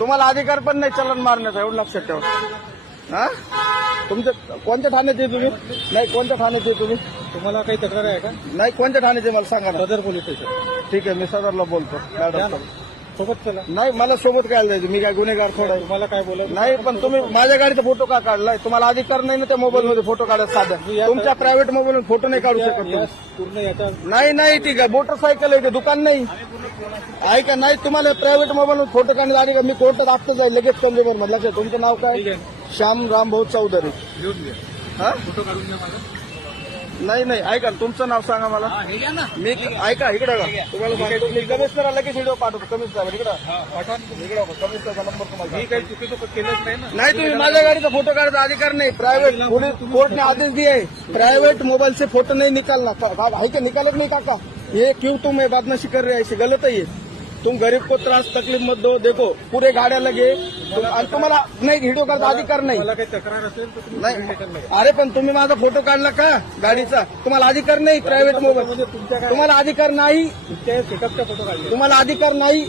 तुम्हाला अधिकार पण नाही चलन मारण्याचा, एवढं लक्षात ठेवा. हा, तुमच्या कोणत्या ठाण्याचे तुम्ही? नाही, कोणत्या ठाण्याचे तुम्ही? तुम्हाला काही तक्रार आहे का? नाही, कोणत्या ठाण्याचे मला सांगा ना. सदर पोलीस स्टेशन. ठीक आहे, मी सदरला बोलतो मॅडम. सोबत चला. नाही, मला सोबत काय जायचं, मी काय गुन्हेगार थोडा आहे. तुम्हाला काय बोलायचं? नाही, पण तुम्ही माझ्या गाडीचा फोटो का काढलाय? तुम्हाला अधिकार नाही ना त्या मोबाईल मध्ये फोटो काढायचा. साधा तुमच्या प्रायव्हेट मोबाईल मध्ये फोटो नाही काढू शकत तुम्ही. पूर्ण याचा नाही नाही, ठीक आहे, मोटरसायकल आहे, ते दुकान नाही. ऐका, नाही, तुम्हाला प्रायव्हेट मोबाईल मध्ये फोटो काढण्याचा अधिकार. मी कोर्टात आत्ता जाईल लगेच कंझ्युमर मध्ये. लक्षात, तुमचं नाव काय? श्याम रामभाऊ चौधरी. लिहून घ्या. हा, फोटो काढून द्या माझा. नाही नाही, ऐका, तुमचं नाव सांगा मला. मी ऐका, इकडे का तुम्हाला सांगतो, मी कमिशनर लगेच व्हिडिओ पाठवतो. कमिशनर इकडे पाठवा. इकडे कमिशनरचा नंबर तुम्हाला. मी काही चुकीचं केलंच नाही ना. नहीं, तुम्ही माझ्या गाड़ीचा फोटो काढायचा अधिकार नहीं. प्राइवेट पुलिस कोर्ट ने आदेश दिया है, प्राइवेट मोबाइल से फोटो नहीं निकालना. है क्या? निकाले नहीं काका? ये क्यों तुम बदमाशी कर रहे हैं? ऐसे गलत है ये. तुम गरीब को त्रास तकलीफ मत दो. देखो पूरे गाड्या लगे, तुम्हाला नाही व्हिडिओ करता अधिकार नाही. मला काही तक्रार असेल तर तुम्ही नाही, पोलीस स्टेशनला या. अरे पण तुम्ही माझा फोटो काढला का गाडीचा? तुम्हाला अधिकार नाही. प्रायव्हेट मोबाईल म्हणजे तुमच्या काय तुम्हाला अधिकार नाही. तुमच्या सेटअपचा फोटो काढले. तुम्हाला अधिकार नाही.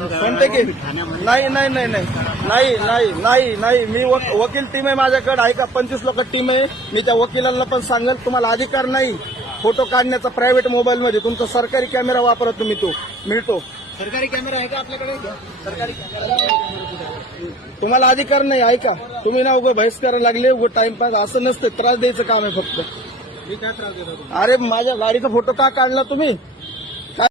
म्हणते की नाही नाही नाही नाही नाही नाही नाही नाही, मी वकील टीम आहे माझ्याकडे. ऐका, 25 लोक टीम आहे. मी त्या वकिलांना पण सांगेल तुम्हाला अधिकार नाही फोटो काढण्याचा प्रायव्हेट मोबाईल मध्ये. तुमचा सरकारी कॅमेरा वापरा तुम्ही, तो मिळतो. सरकारी कॅमेरा आहे का आपल्याकडे? सरकारी तुम्हाला अधिकार नाही. ऐका, तुम्ही ना उगं बहिष्कार करायला लागले, उगं टाइमपास. असं नसतं, त्रास द्यायचं काम आहे फक्त. मी काय त्रास देतो? अरे माझ्या गाडीचा फोटो का काढला तुम्ही?